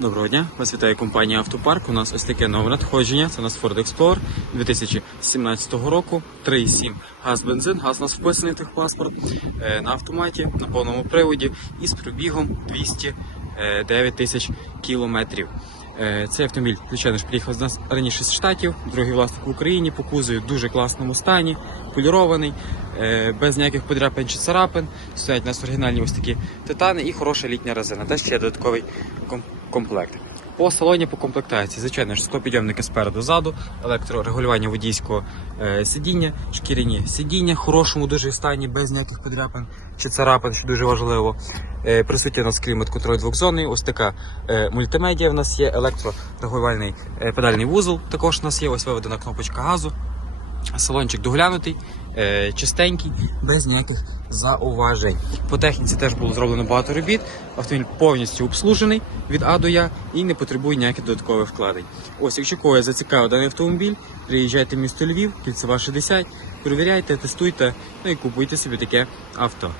Доброго дня, вас вітає компанія Автопарк. У нас ось таке нове надходження. Це у нас Ford Explorer 2017 року. 3,7 газ бензин. Газ у нас вписаний в техпаспорт е, на автоматі, на повному приводі і з пробігом 209 тисяч кілометрів. Е, Цей автомобіль, звичайно ж, приїхав з нас раніше з штатів, другий власник в Україні, по кузові дуже класному стані, полірований, е, без ніяких подряпин чи царапин. Стоять у нас оригінальні ось такі титани і хороша літня резина. Та ще додатковий ком- комплект. По салоні по комплектації, звичайно ж, склопідйомники спереду ззаду, електрорегулювання водійського е, сидіння, шкіряні сидіння хорошому дуже стані, без ніяких подряпин чи царапин, що дуже важливо. Е, присутній у нас клімат контроль двохзонний, ось така е, мультимедіа в нас є, електрорегулювальний педальний вузол. Також у нас є ось виведена кнопочка газу. Салончик доглянутий, е, чистенький, без ніяких зауважень. По техніці теж було зроблено багато робіт. Автомобіль повністю обслужений від А до Я і не потребує ніяких додаткових вкладень. Ось, якщо когось зацікавив даний автомобіль, приїжджайте в місто Львів, кільцева 60, перевіряйте, тестуйте, ну і купуйте собі таке авто.